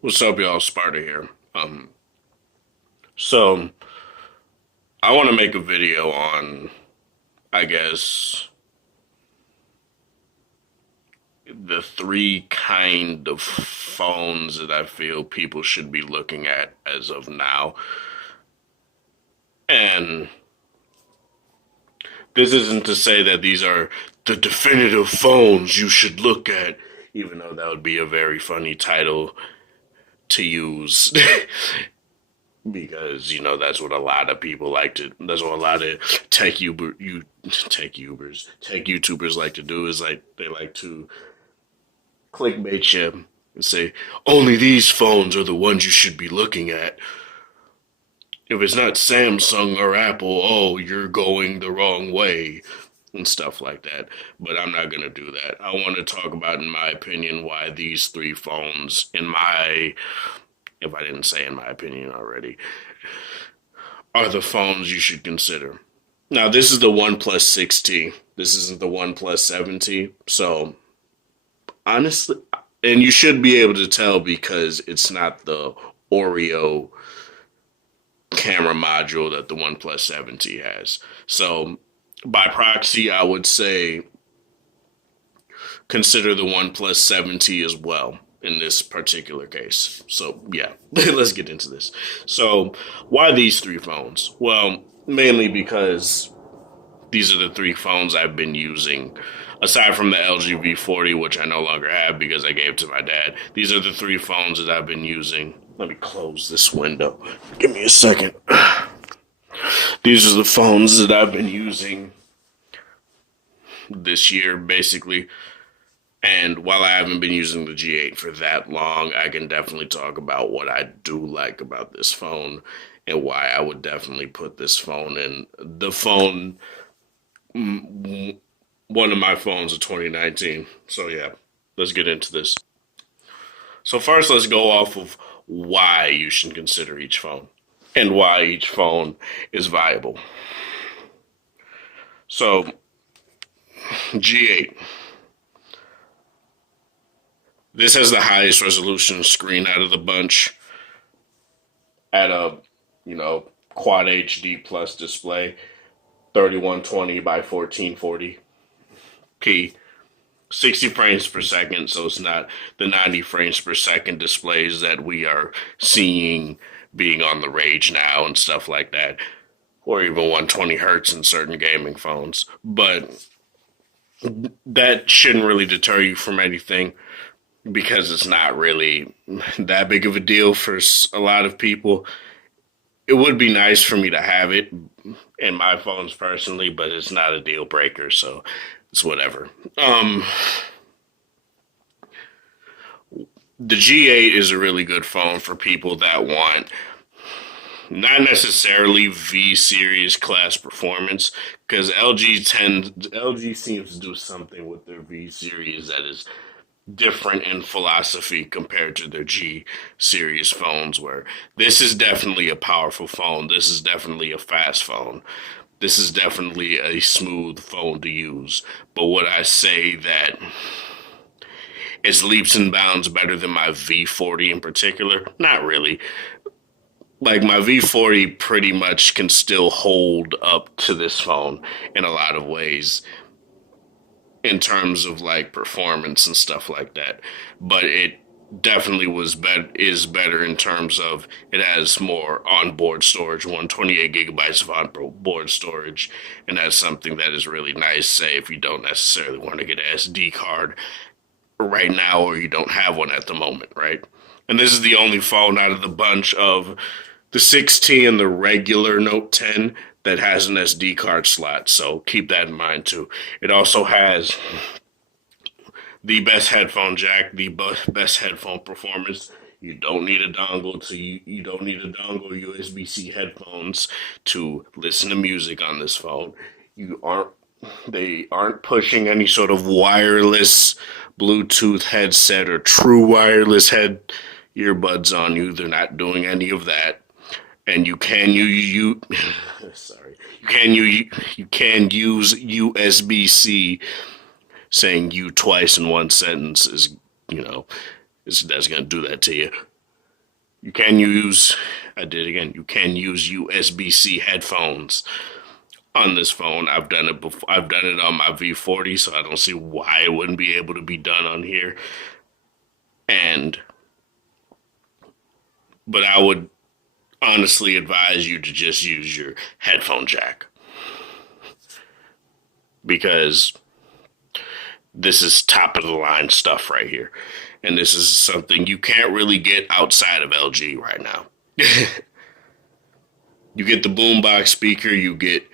What's up, y'all? Sparta here. So I want to make a video on, I guess, the three kind of phones that I feel people should be looking at as of now. And this isn't to say that these are the definitive phones you should look at, even though that would be a very funny title to use. Because that's what a lot of people like to. That's what a lot of tech YouTubers like to do. Is like they like to clickbait you and say only these phones are the ones you should be looking at. If it's not Samsung or Apple, oh, you're going the wrong way and stuff like that. But I'm not gonna do that. I want to talk about, in my opinion, why these three phones, if I didn't say in my opinion already, are the phones you should consider. Now, this is the OnePlus 6T. This isn't the OnePlus 7T. So, honestly, and you should be able to tell because it's not the Oreo camera module that the OnePlus 7T has. So, by proxy, I would say consider the OnePlus 7T as well in this particular case. So, yeah, let's get into this. So, why these three phones? Well, mainly because these are the three phones I've been using. Aside from the LG V40, which I no longer have because I gave to my dad, these are the three phones that I've been using. Let me close this window. Give me a second. These are the phones that I've been using this year, basically. And while I haven't been using the G8 for that long, I can definitely talk about what I do like about this phone and why I would definitely put this phone in the phone, one of my phones of 2019. So, yeah, let's get into this. So, first, let's go off of why you should consider each phone and why each phone is viable. So, G8. This has the highest resolution screen out of the bunch at a, quad HD plus display, 3120 by 1440p, 60 frames per second, so it's not the 90 frames per second displays that we are seeing being on the rage now and stuff like that, or even 120 hertz in certain gaming phones. But that shouldn't really deter you from anything because it's not really that big of a deal for a lot of people. It would be nice for me to have it in my phones personally, but it's not a deal breaker, so it's whatever. The G8 is a really good phone for people that want not necessarily V series class performance, because LG seems to do something with their V series that is different in philosophy compared to their G series phones, where this is definitely a powerful phone. This is definitely a fast phone. This is definitely a smooth phone to use. But would I say that it's leaps and bounds better than my V40 in particular? Not really. Like, my V40 pretty much can still hold up to this phone in a lot of ways in terms of like performance and stuff like that. But it definitely is better in terms of it has more onboard storage, 128 gigabytes of onboard storage, and that's something that is really nice. Say if you don't necessarily want to get an SD card right now, or you don't have one at the moment, right? And this is the only phone out of the bunch of the 6T and the regular Note 10 that has an SD card slot. So keep that in mind too. It also has the best headphone jack, the best headphone performance. You don't need a dongle you don't need a dongle USB-C headphones to listen to music on this phone. You aren't They aren't pushing any sort of wireless Bluetooth headset or true wireless head earbuds on you. They're not doing any of that. And sorry, you can use USB-C. Saying you twice in one sentence is, you know, that's gonna do that to you. You can use, I did again, you can use USB-C headphones on this phone. I've done it before. I've done it on my V40, so I don't see why it wouldn't be able to be done on here. And, but I would honestly advise you to just use your headphone jack because this is top of the line stuff right here. And this is something you can't really get outside of LG right now. You get the boombox speaker, you get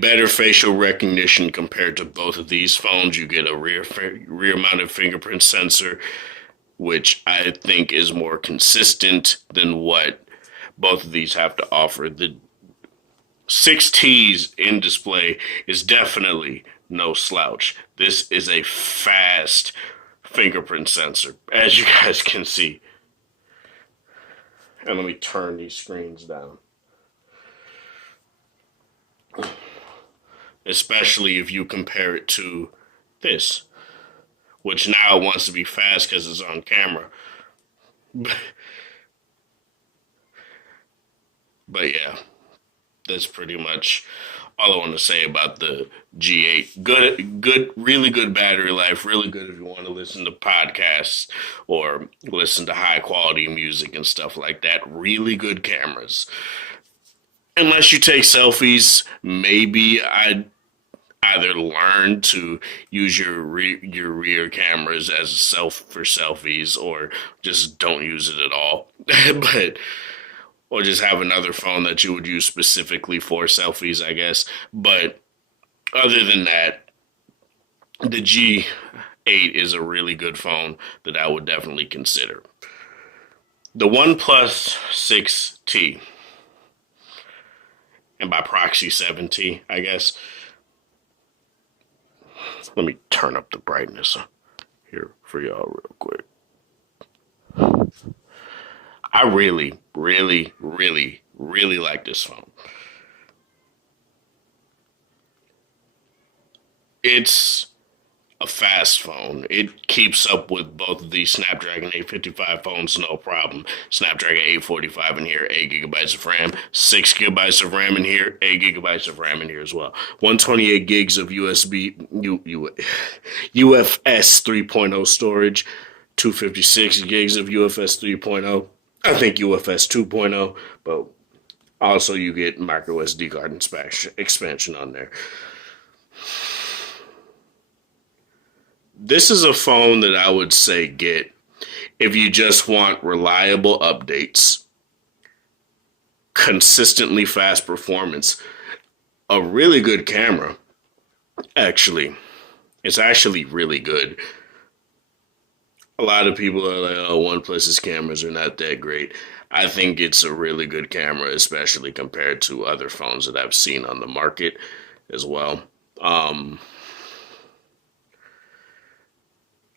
better facial recognition compared to both of these phones. You get a rear mounted fingerprint sensor, which I think is more consistent than what both of these have to offer. The 6T's in display is definitely no slouch. This is a fast fingerprint sensor, as you guys can see. And let me turn these screens down. Especially if you compare it to this, which now wants to be fast because it's on camera. But yeah, that's pretty much all I want to say about the G8. Good, really good battery life. Really good if you want to listen to podcasts or listen to high quality music and stuff like that. Really good cameras. Unless you take selfies, maybe I'd either learn to use your rear cameras as for selfies, or just don't use it at all. But or just have another phone that you would use specifically for selfies, I guess. But other than that, the G8 is a really good phone that I would definitely consider. The OnePlus 6T, and by proxy 7T, I guess. Let me turn up the brightness here for y'all real quick. I really, really, really, really like this phone. It's a fast phone. It keeps up with both of these Snapdragon 855 phones, no problem. Snapdragon 845 in here, 8 gigabytes of RAM, 6 gigabytes of RAM in here, 8 gigabytes of RAM in here as well. 128 gigs of UFS 3.0 storage, 256 gigs of UFS 3.0. I think UFS 2.0, but also you get micro SD card expansion on there. This is a phone that I would say get if you just want reliable updates, consistently fast performance, a really good camera. Actually, it's actually really good. A lot of people are like, oh, OnePlus's cameras are not that great. I think it's a really good camera, especially compared to other phones that I've seen on the market as well.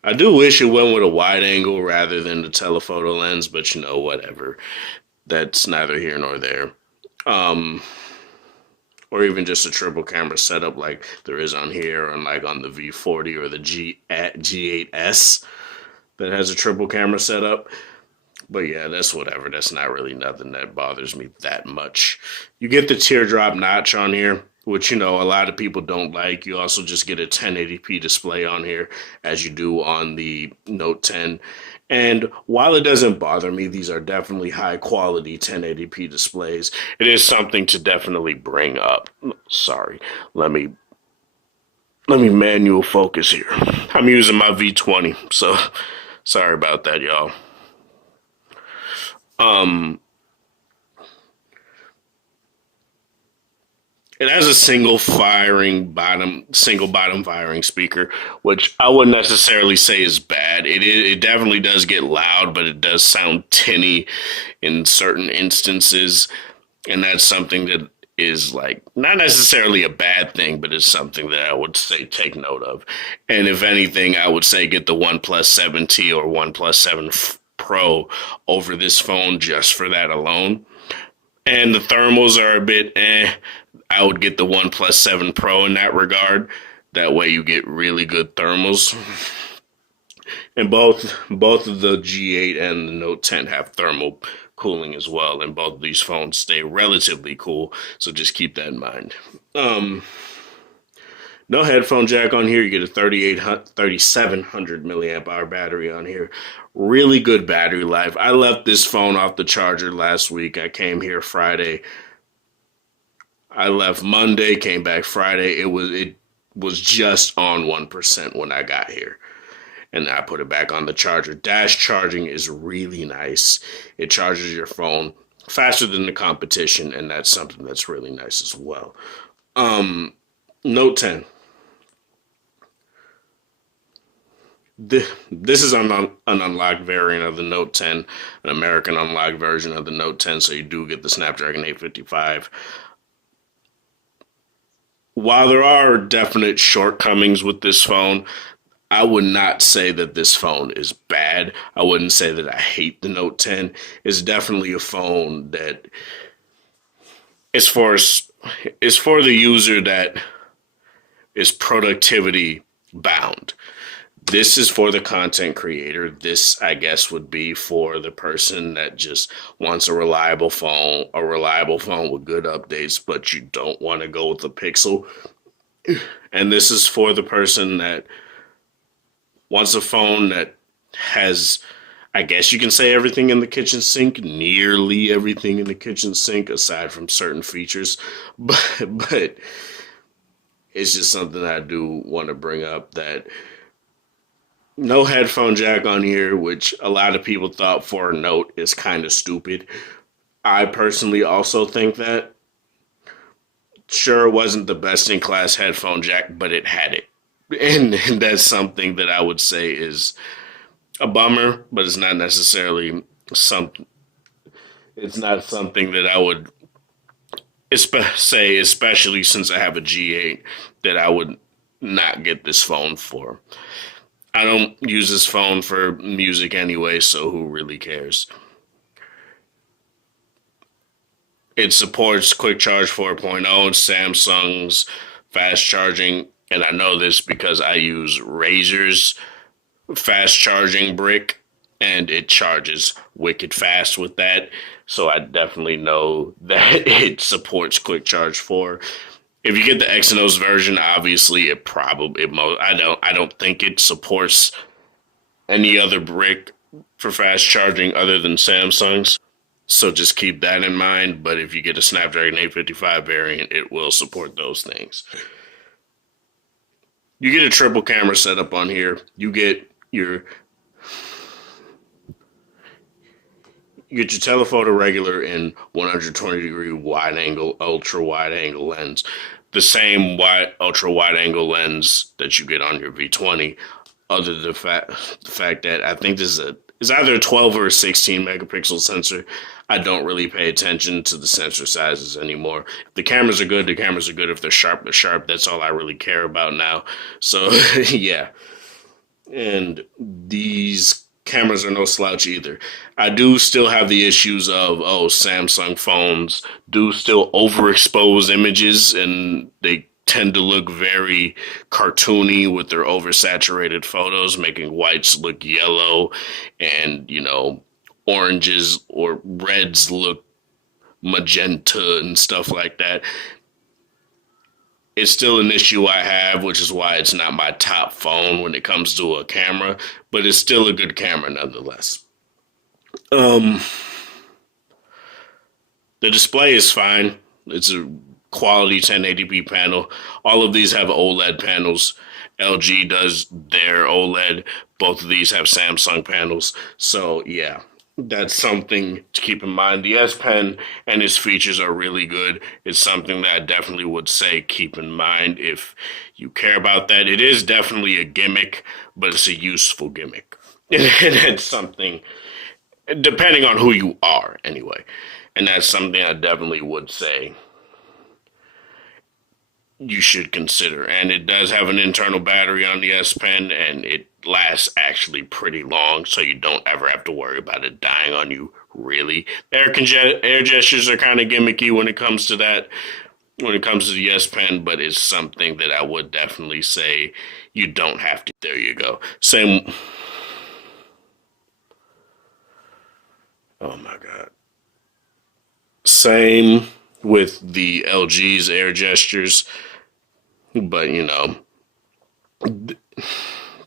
I do wish it went with a wide angle rather than the telephoto lens, but whatever. That's neither here nor there. Or even just a triple camera setup like there is on here, and like on the V40 or the G8S that has a triple camera setup. But yeah, that's whatever. That's not really nothing that bothers me that much. You get the teardrop notch on here, which, a lot of people don't like. You also just get a 1080p display on here, as you do on the Note 10. And while it doesn't bother me, these are definitely high quality 1080p displays. It is something to definitely bring up. Sorry, let me manual focus here. I'm using my V20, so sorry about that, y'all. It has a single bottom firing speaker, which I wouldn't necessarily say is bad. It definitely does get loud, but it does sound tinny in certain instances, and that's something that is like not necessarily a bad thing, but it's something that I would say take note of. And if anything, I would say get the OnePlus 7T or OnePlus 7 Pro over this phone just for that alone. And the thermals are a bit I would get the OnePlus 7 Pro in that regard. That way you get really good thermals. And both of the G8 and the Note 10 have thermal cooling as well, and both of these phones stay relatively cool. So just keep that in mind. Um, no headphone jack on here. You get a 3700 milliamp hour battery on here. Really good battery life. I left this phone off the charger last week. I came here Friday. I left Monday, came back Friday. It was just on 1% when I got here. And I put it back on the charger. Dash charging is really nice. It charges your phone faster than the competition, and that's something that's really nice as well. Um, Note 10. This is an unlocked variant of the Note 10, an American unlocked version of the Note 10, so you do get the Snapdragon 855. While there are definite shortcomings with this phone, I would not say that this phone is bad. I wouldn't say that I hate the Note 10. It's definitely a phone that is for the user that is productivity bound. This is for the content creator. This, I guess, would be for the person that just wants a reliable phone with good updates, but you don't want to go with the Pixel. And this is for the person that wants a phone that has, I guess you can say, everything in the kitchen sink, nearly everything in the kitchen sink, aside from certain features. But it's just something I do want to bring up, that no headphone jack on here, which a lot of people thought for a Note is kind of stupid. I personally also think that. Sure, it wasn't the best in class headphone jack, but it had it. And that's something that I would say is a bummer, but it's not necessarily some. It's not something that I would say, especially since I have a G8, that I would not get this phone for. I don't use this phone for music anyway, so who really cares? It supports Quick Charge 4.0, Samsung's fast charging, and I know this because I use Razer's fast charging brick, and it charges wicked fast with that. So I definitely know that it supports Quick Charge 4. If you get the Exynos version, obviously I don't think it supports any other brick for fast charging other than Samsung's. So just keep that in mind. But if you get a Snapdragon 855 variant, it will support those things. You get a triple camera setup on here. You get your telephoto regular in 120 degree wide angle, ultra wide angle lens. The same ultra wide angle lens that you get on your V20, other than the fact that I think this is either a 12 or a 16 megapixel sensor. I don't really pay attention to the sensor sizes anymore. If the cameras are good, the cameras are good. If they're sharp, they're sharp. That's all I really care about now. So, yeah. And these cameras are no slouch either. I do still have the issues of, Samsung phones do still overexpose images, and they tend to look very cartoony with their oversaturated photos, making whites look yellow and, oranges or reds look magenta and stuff like that. It's still an issue I have, which is why it's not my top phone when it comes to a camera, but it's still a good camera nonetheless. Um, the display is fine. It's a quality 1080p panel. All of these have OLED panels. LG does their OLED. Both of these have Samsung panels. So, yeah, that's something to keep in mind. The S Pen and its features are really good. It's something that I definitely would say keep in mind if you care about that. It is definitely a gimmick, but it's a useful gimmick. And it's something, depending on who you are, anyway. And that's something I definitely would say you should consider. And it does have an internal battery on the S Pen, and it lasts actually pretty long, so you don't ever have to worry about it dying on you, really. Air gestures are kind of gimmicky when it comes to that, when it comes to the S Pen, but it's something that I would definitely say you don't have to. There you go. Oh my god. Same with the LG's air gestures, but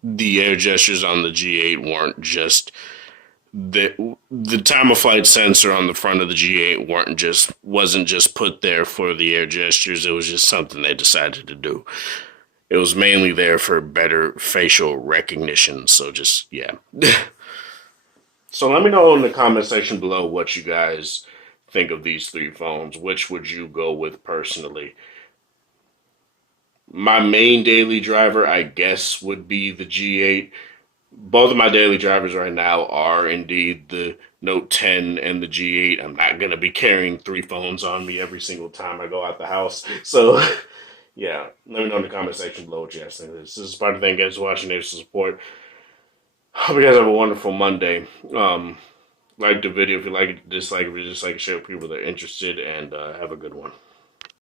the air gestures on the G8 weren't just the time of flight sensor on the front of the G8 wasn't just put there for the air gestures. It was just something they decided to do. It was mainly there for better facial recognition. So just yeah. So let me know in the comment section below what you guys think of these three phones. Which would you go with personally? My main daily driver, I guess, would be the G8. Both of my daily drivers right now are indeed the Note 10 and the G8. I'm not going to be carrying three phones on me every single time I go out the house. So, yeah, let me know in the comment section below what you guys think of this. This is Spartan. Thank you guys for watching. Thanks for support. Hope you guys have a wonderful Monday. Like the video if you like it, dislike it if you dislike it, share with people that are interested, and have a good one.